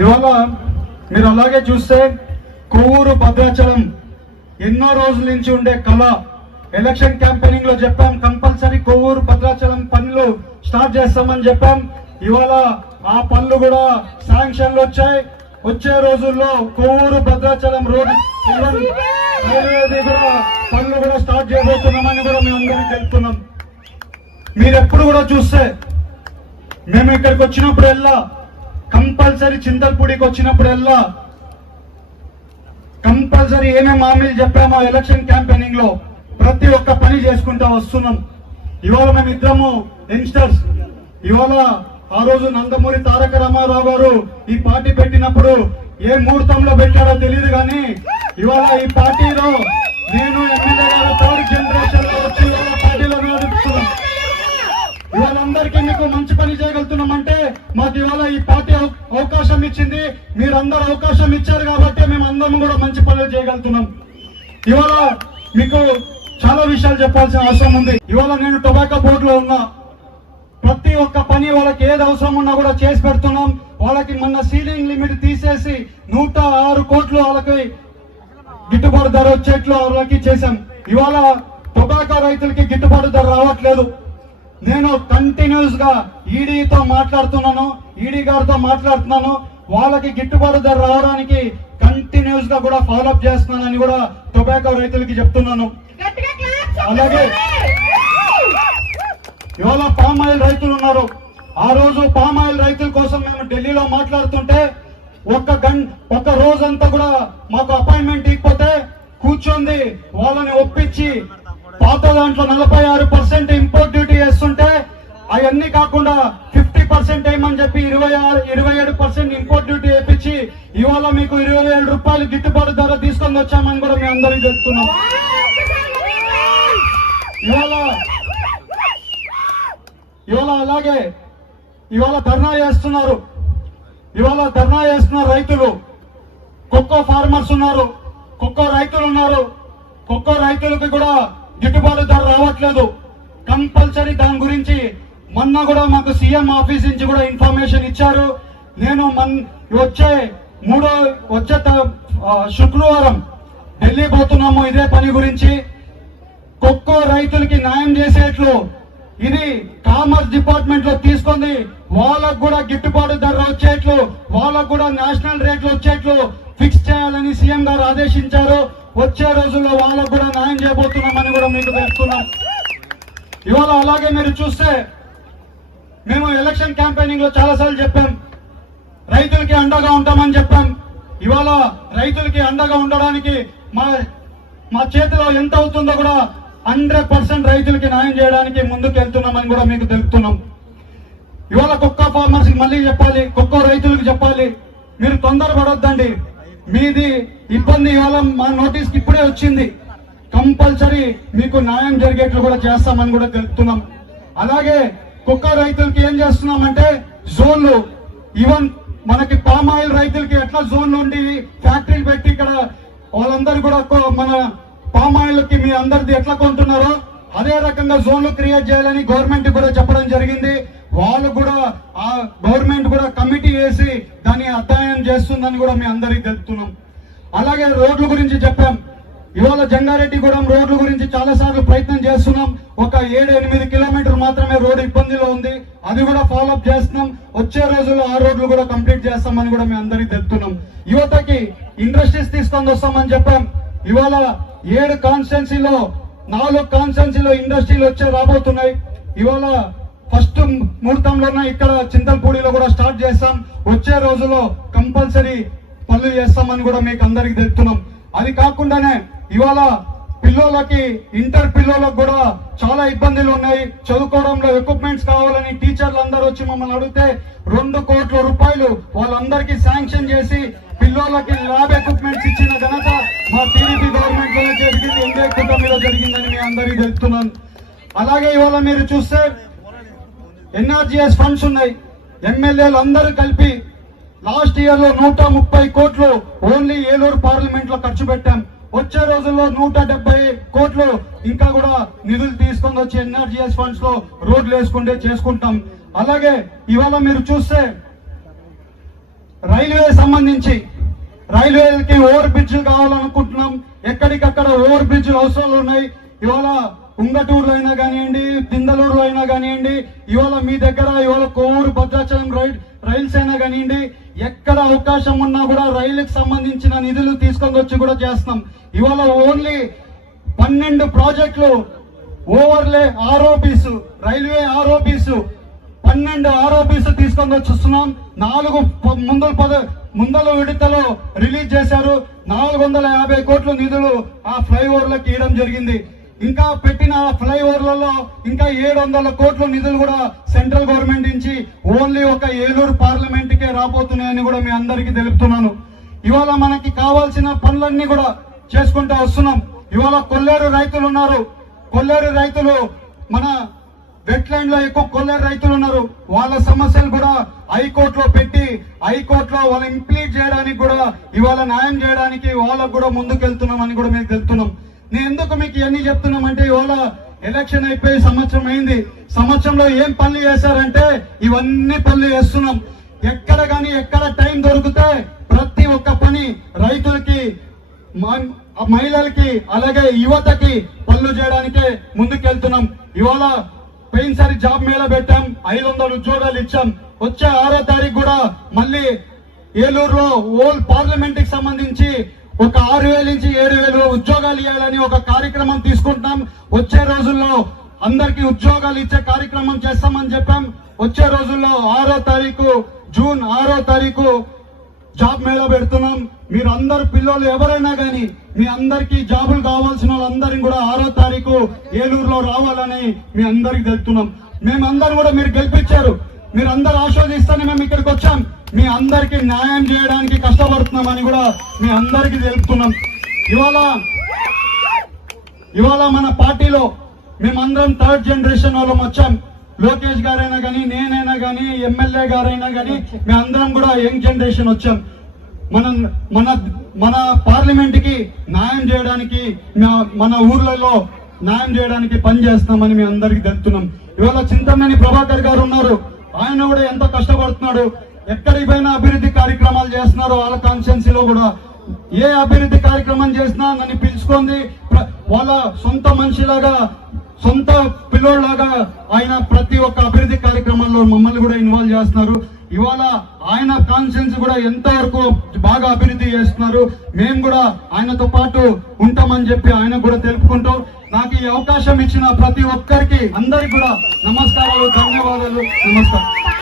ఇవాళ మీరు అలాగే చూస్తే కొవ్వూరు భద్రాచలం ఎన్నో రోజుల నుంచి ఉండే కళ. ఎలక్షన్ క్యాంపెయినింగ్లో చెప్పాం కంపల్సరీ కొవ్వూరు భద్రాచలం పనులు స్టార్ట్ చేస్తామని చెప్పాం. ఇవాళ ఆ పనులు కూడా శాంక్షన్లు వచ్చాయి. వచ్చే రోజుల్లో కొవ్వూరు భద్రాచలం రోడ్ కూడా పనులు కూడా స్టార్ట్ చేయబోతున్నామని కూడా మేము అందరికీ తెలుపుతున్నాం. మీరు ఎప్పుడు కూడా చూస్తే మేము ఇక్కడికి వచ్చినప్పుడు వెళ్ళా కంపల్సరీ చింతల్పూడికి వచ్చినప్పుడల్లా కంపల్సరీ ఏమేమి హామీలు చెప్పామో ఎలక్షన్ క్యాంపెయినింగ్లో ప్రతి ఒక్క పని చేసుకుంటా వస్తున్నాం. ఇవాళ మేము ఇద్దరము యంగ్స్టర్స్. ఇవాళ ఆ రోజు నందమూరి తారక రామారావు గారు ఈ పార్టీ పెట్టినప్పుడు ఏ ముహూర్తంలో పెట్టాడో తెలియదు కానీ ఇవాళ ఈ పార్టీలో నేను ఎమ్మెల్యే గారు థర్డ్ జనరేషన్లో వచ్చి పార్టీలో నడుపుతున్నాం ఇవాళ అందరికీ మీకు మంచి పని చేస్తాను ఈ పార్టీ అవకాశం ఇచ్చింది. మీరందరూ అవకాశం ఇచ్చారు కాబట్టి మేము అందరం కూడా మంచి పనులు చేయగలుగుతున్నాం. ఇవాళ మీకు చాలా విషయాలు చెప్పాల్సిన అవసరం ఉంది. ఇవాళ నేను టొబాకో బోర్డు లో ఉన్నా ప్రతి ఒక్క పని వాళ్ళకి ఏది అవసరం ఉన్నా కూడా చేసి పెడుతున్నాం. వాళ్ళకి మొన్న సీలింగ్ లిమిట్ తీసేసి నూట ఆరు కోట్లు వాళ్ళకి గిట్టుబాటు ధర వచ్చేట్లు వాళ్ళకి చేశాం. ఇవాళ టొబాకో రైతులకి గిట్టుబాటు ధర రావట్లేదు. నేను కంటిన్యూస్గా ఈడీతో మాట్లాడుతున్నాను ఈడీ గారితో మాట్లాడుతున్నాను. వాళ్ళకి గిట్టుబాటు ధర రావడానికి కంటిన్యూస్గా కూడా ఫాలోఅప్ చేస్తున్నానని కూడా టొబాకో రైతులకి చెప్తున్నాను. అలాగే ఇవాళ పామ్ ఆయిల్ రైతులు ఉన్నారు. ఆ రోజు పామ్ ఆయిల్ రైతుల కోసం మేము ఢిల్లీలో మాట్లాడుతుంటే ఒక్క గం ఒక రోజంతా కూడా మాకు అపాయింట్మెంట్ ఇకపోతే కూర్చొంది వాళ్ళని ఒప్పించి పాత దాంట్లో నలభై ఆరు పర్సెంట్ ఇంపోర్ట్ అవన్నీ కాకుండా ఫిఫ్టీ పర్సెంట్ ఏమని చెప్పి ఇరవై ఆరు ఇరవై ఏడు పర్సెంట్ ఇంపోర్ట్ డ్యూటీ వేపించి ఇవాళ మీకు ఇరవై ఏడు రూపాయలు గిట్టుబాటు ధర తీసుకొని వచ్చామని కూడా మేము అందరికీ చెప్తున్నాం. ఇవాళ ఇవాళ అలాగే ఇవాళ ధర్నా చేస్తున్నారు. ఇవాళ ధర్నా చేస్తున్న రైతులు కొక్కో ఫార్మర్స్ ఉన్నారు కొక్కో రైతులు ఉన్నారు కొక్కో రైతులకు కూడా గిట్టుబాటు ధర రావట్లేదు. కంపల్సరీ దాని గురించి మొన్న కూడా మాకు సీఎం ఆఫీస్ నుంచి కూడా ఇన్ఫర్మేషన్ ఇచ్చారు. నేను మన్ వచ్చే మూడో వచ్చే త- శుక్రవారం ఢిల్లీ పోతున్నాము ఇదే పని గురించి. కొక్కో రైతులకి న్యాయం చేసేట్లు ఇది కామర్స్ డిపార్ట్మెంట్లో తీసుకుంది వాళ్ళకు కూడా గిట్టుబాటు ధర వచ్చేట్లు వాళ్ళకు కూడా నేషనల్ రేట్లు వచ్చేట్లు ఫిక్స్ చేయాలని సీఎం గారు ఆదేశించారు. వచ్చే రోజుల్లో వాళ్ళకు కూడా న్యాయం చేయబోతున్నామని కూడా మీకు తెలుస్తున్నాం. ఇవాళ అలాగే మీరు చూస్తే మేము ఎలక్షన్ క్యాంపెయినింగ్లో చాలాసార్లు చెప్పాం. రైతులకి అండగా ఉంటామని చెప్పాం. ఇవాళ రైతులకి అండగా ఉండడానికి మా మా చేతిలో ఎంత అవుతుందో కూడా హండ్రెడ్ పర్సెంట్ రైతులకి న్యాయం చేయడానికి ముందుకు వెళ్తున్నామని కూడా మీకు తెలుపుతున్నాం. ఇవాళ కుక్క ఫార్మర్స్ మళ్ళీ చెప్పాలి కుక్క రైతులకు చెప్పాలి. మీరు తొందరపడొద్దండి. మీది ఇబ్బంది ఇవాళ మా నోటీస్కి ఇప్పుడే వచ్చింది. కంపల్సరీ మీకు న్యాయం జరిగేట్లు కూడా చేస్తామని కూడా తెలుపుతున్నాం. అలాగే కుక్క రైతులకి ఏం చేస్తున్నామంటే జోన్లు. ఈవెన్ మనకి పామ్ ఆయిల్ రైతులకి ఎట్లా జోన్లు ఉండి ఫ్యాక్టరీలు పెట్టి ఇక్కడ వాళ్ళందరూ కూడా మన పామ్ ఆయిల్కి మీ అందరిది ఎట్లా కొంటున్నారో అదే రకంగా జోన్లు క్రియేట్ చేయాలని గవర్నమెంట్ కూడా చెప్పడం జరిగింది. వాళ్ళు కూడా ఆ గవర్నమెంట్ కూడా కమిటీ వేసి దాన్ని అధ్యయనం చేస్తుందని కూడా మీ అందరికీ తెలుపుతున్నాం. అలాగే రోడ్ల గురించి చెప్పాం. ఇవాళ జంగారెడ్డిగూడెం రోడ్ల గురించి చాలా సార్లు ప్రయత్నం చేస్తున్నాం. ఒక ఏడు ఎనిమిది కిలోమీటర్ మాత్రమే రోడ్డు ఇబ్బందిలో ఉంది. అది కూడా ఫాలోఅప్ చేస్తున్నాం. వచ్చే రోజుల్లో ఆ రోడ్లు కూడా కంప్లీట్ చేస్తామని కూడా మేము అందరికీ తెలుపుతున్నాం యువతకి ఇండస్ట్రీస్ తీసుకొని వస్తామని చెప్పాం. ఇవాళ ఏడు కాన్స్టెన్సీలో నాలుగు కాన్స్టెన్సీలో ఇండస్ట్రీలు వచ్చే రాబోతున్నాయి. ఇవాళ ఫస్ట్ ముహూర్తంలోనే ఇక్కడ చింతలపూడిలో కూడా స్టార్ట్ చేస్తాం. వచ్చే రోజులో కంపల్సరీ పనులు చేస్తామని కూడా మీకు అందరికి తెలుపుతున్నాం అది కాకుండానే ఇవాళ పిల్లలకి ఇంటర్ పిల్లలకు కూడా చాలా ఇబ్బందులు ఉన్నాయి. చదువుకోవడంలో ఎక్విప్మెంట్స్ కావాలని టీచర్లు అందరూ వచ్చి మమ్మల్ని అడిగితే రెండు కోట్ల రూపాయలు వాళ్ళందరికీ శాంక్షన్ చేసి పిల్లలకి ల్యాబ్ ఎక్విప్మెంట్స్ ఇచ్చిన ఘనత మా టీడీపీ గవర్నమెంట్లో జరిగింది. ఎన్డీఏ కూటమిలో జరిగిందని మీ అందరికీ తెలుపుతున్నాను. అలాగే ఇవాళ మీరు చూస్తే ఎన్ఆర్జిఎస్ ఫండ్స్ ఉన్నాయి. ఎమ్మెల్యేలు అందరూ కలిపి లాస్ట్ ఇయర్లో నూట ముప్పై కోట్లు ఓన్లీ ఏలూరు పార్లమెంట్లో ఖర్చు పెట్టాం. వచ్చే రోజుల్లో నూట డెబ్బై కోట్లు ఇంకా కూడా నిధులు తీసుకొని వచ్చి ఎన్ఆర్జిఎస్ ఫండ్స్లో రోడ్లు వేసుకుంటే చేసుకుంటాం. అలాగే ఇవాళ మీరు చూస్తే రైల్వే సంబంధించి రైల్వేలకి ఓవర్ బ్రిడ్జ్లు కావాలనుకుంటున్నాం. ఎక్కడికక్కడ ఓవర్ బ్రిడ్జ్లు అవసరాలు ఉన్నాయి. ఇవాళ ఉంగటూరులో అయినా కానివ్వండి దిందలూరులో అయినా కానివ్వండి ఇవాళ మీ దగ్గర ఇవాళ కోవూరు భద్రాచలం రైడ్ రైల్స్ అయినా కానివ్వండి ఎక్కడ అవకాశం ఉన్నా కూడా రైలుకి సంబంధించిన నిధులు తీసుకొని వచ్చి కూడా చేస్తున్నాం. ఇవాళ ఓన్లీ పన్నెండు ప్రాజెక్టులు ఓవర్లే ఆర్ఓపీస్ రైల్వే ఆర్ఓపీస్ పన్నెండు ఆర్ఓపీస్ తీసుకొని వచ్చిస్తున్నాం. నాలుగు ప- ముందల పద ముందల విడతలో రిలీజ్ చేశారు. నాలుగు వందల యాభై కోట్ల నిధులు ఆ ఫ్లైఓవర్లకు ఇవ్వడం జరిగింది. ఇంకా పెట్టిన ఫ్లైఓవర్లలో ఇంకా ఏడు వందల కోట్ల నిధులు కూడా సెంట్రల్ గవర్నమెంట్ నుంచి ఓన్లీ ఒక ఏలూరు పార్లమెంట్కే రాబోతున్నాయని కూడా మీ అందరికీ తెలుపుతున్నాను. ఇవాళ మనకి కావాల్సిన పనులన్నీ కూడా చేసుకుంటూ వస్తున్నాం. ఇవాళ కొల్లేరు రైతులు ఉన్నారు. కొల్లేరు రైతులు మన వెట్లాండ్లో ఎక్కువ కొల్లేరు రైతులు ఉన్నారు. వాళ్ళ సమస్యలు కూడా హైకోర్టులో పెట్టి హైకోర్టులో వాళ్ళు ఇంప్లీట్ చేయడానికి కూడా ఇవాళ న్యాయం చేయడానికి వాళ్ళకు కూడా ముందుకెళ్తున్నాం అని కూడా మేము తెలుపుతున్నాం. నేను ఎందుకు మీకు ఇవన్నీ చెప్తున్నామంటే ఇవాళ ఎలక్షన్ అయిపోయి సంవత్సరం అయింది. సంవత్సరంలో ఏం పనులు చేశారంటే ఇవన్నీ పనులు చేస్తున్నాం. ఎక్కడ కానీ ఎక్కడ టైం దొరికితే ప్రతి ఒక్క పని రైతులకి మహిళలకి అలాగే యువతకి పనులు చేయడానికే ముందుకెళ్తున్నాం. ఇవాళ పోయినసారి జాబ్ మేళ పెట్టాం ఐదు వందల ఉద్యోగాలు ఇచ్చాం. వచ్చే ఆరో తారీఖు కూడా మళ్ళీ ఏలూరులో ఓల్ పార్లమెంట్కి సంబంధించి ఒక ఆరు వేల నుంచి ఏడు వేలు ఉద్యోగాలు ఇవ్వాలని ఒక కార్యక్రమం తీసుకుంటాం వచ్చే రోజుల్లో అందరికీ ఉద్యోగాలు ఇచ్చే కార్యక్రమం చేస్తామని చెప్పాం. వచ్చే రోజుల్లో ఆరో తారీఖు జూన్ ఆరో తారీఖు జాబ్ మేళా పెడుతున్నాం. మీరు అందరు పిల్లలు ఎవరైనా కానీ మీ అందరికీ జాబులు కావాల్సిన వాళ్ళందరినీ కూడా ఆరో తారీఖు ఏలూరులో రావాలని మీ అందరికి తెలుపుతున్నాం. మేమందరం కూడా మీరు గెలిపించారు. మీరు అందరు ఆస్వాదిస్తేనే మేము ఇక్కడికి వచ్చాం. మీ అందరికి న్యాయం చేయడానికి కష్టపడుతున్నామని కూడా మీ అందరికి తెలుపుతున్నాం. ఇవాళ ఇవాళ మన పార్టీలో మేమందరం థర్డ్ జనరేషన్ వాళ్ళం వచ్చాం. లోకేష్ గారైనా కానీ నేనైనా కానీ ఎమ్మెల్యే గారైనా కానీ మేమందరం కూడా యంగ్ జనరేషన్ వచ్చాం. మన మన మన పార్లమెంట్కి న్యాయం చేయడానికి మా- మన ఊర్లలో న్యాయం చేయడానికి పని మేము మీ అందరికి తెలుపుతున్నాం. ఇవాళ చింతమనేని ప్రభాకర్ గారు ఉన్నారు. ఆయన కూడా ఎంతో కష్టపడుతున్నాడు. ఎక్కడికి పోయినా అభివృద్ధి కార్యక్రమాలు చేస్తున్నారు వాళ్ళ కాన్స్టిట్యున్సీలో కూడా ఏ అభివృద్ధి కార్యక్రమం చేసినా నన్ను పిలుచుకుంది వాళ్ళ సొంత మనిషిలాగా సొంత పిల్లోళ్ళలాగా ఆయన ప్రతి ఒక్క అభివృద్ధి కార్యక్రమాల్లో మమ్మల్ని కూడా ఇన్వాల్వ్ చేస్తున్నారు. ఇవాళ ఆయన కాన్షియన్స్ కూడా ఎంతవరకు బాగా అభివృద్ధి చేస్తున్నారు మేము కూడా ఆయనతో పాటు ఉంటామని చెప్పి ఆయన కూడా తెలుపుకుంటూ నాకు ఈ అవకాశం ఇచ్చిన ప్రతి ఒక్కరికి అందరికి కూడా నమస్కారాలు ధన్యవాదాలు నమస్కారం.